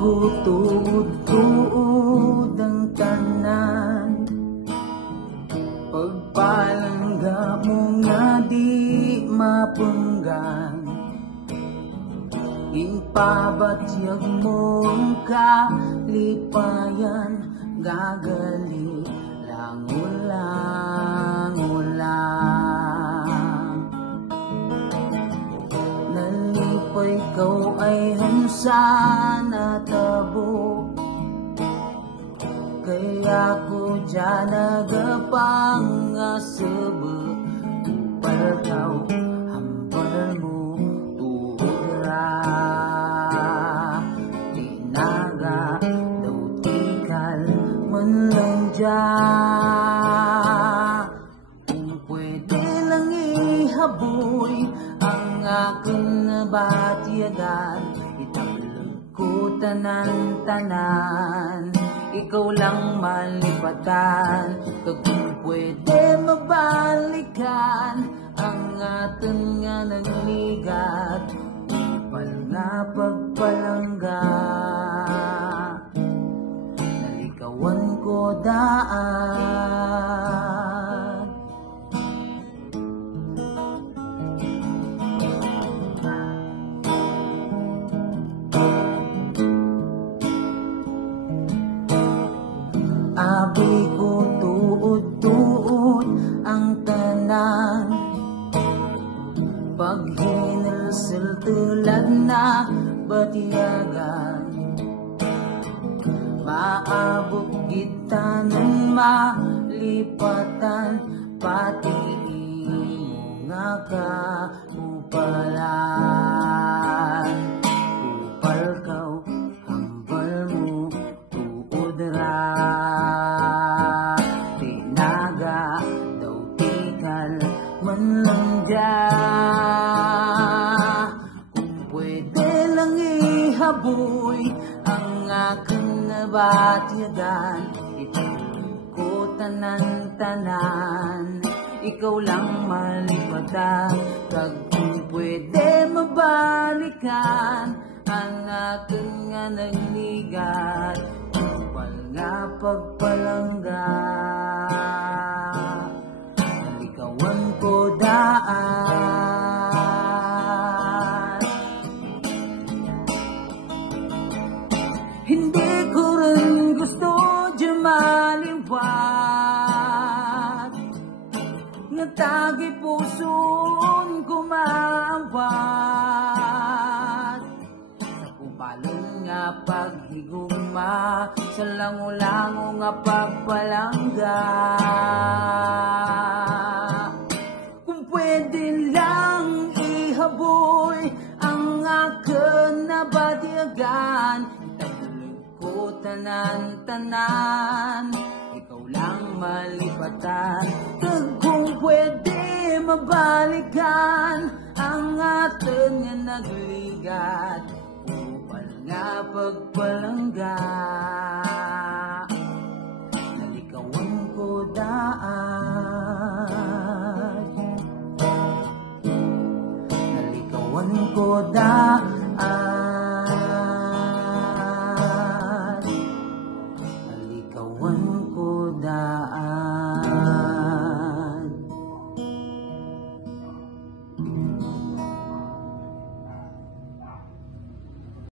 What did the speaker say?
ko tuod-tuod ang tanan, pagpalangga mo nga di mapunggan. Ipabatyag mo ang kalipayan, gagali lang ulang. Nalipay ko ay hansa na tabo, kaya ko dyan nagapangasaba. Palagaw hambal mo tuhura, tinaga daw tikal man lang dyan. Kung pwede lang ihaboy ang aking nabatyagan, itablog ko tanan-tanan, ikaw lang malipatan. Kung pwede mabalikan ang ating nga nagligat, upal nga pagpalangga, nalikawan ko daan. Abi ko tuod-tuod ang tanan, pag hinalsal tulad na batyagan. Maabot kita ng malipatan, pati imo nga kaupalan. Upal kaw hambal mo tuod ra, tinaga daw tikal man lang dyan. Kung pwede lang ihaboy ang aking nabatyagan, itulog ko tanan-tanan, ikaw lang malipatan. Kag kung pwede mabalikan ang aking nga nagligat, upal nga pagpalangga, nalikawan ko daan. Hindi ko rin gusto dyan maliwat, nga tagi puson kumawat. Nakubalong nga paghigugma, sa lango-lango nga pagpalangga. Kung pwede lang ihaboy ang aking nabatyagan, itagulog ko tanan-tanan, ikaw lang malipatan. Kung pwede mabalikan ang ating nga nagligat, upal nga pagpalangga, nalikawan ko daan, nalikawan ko daan.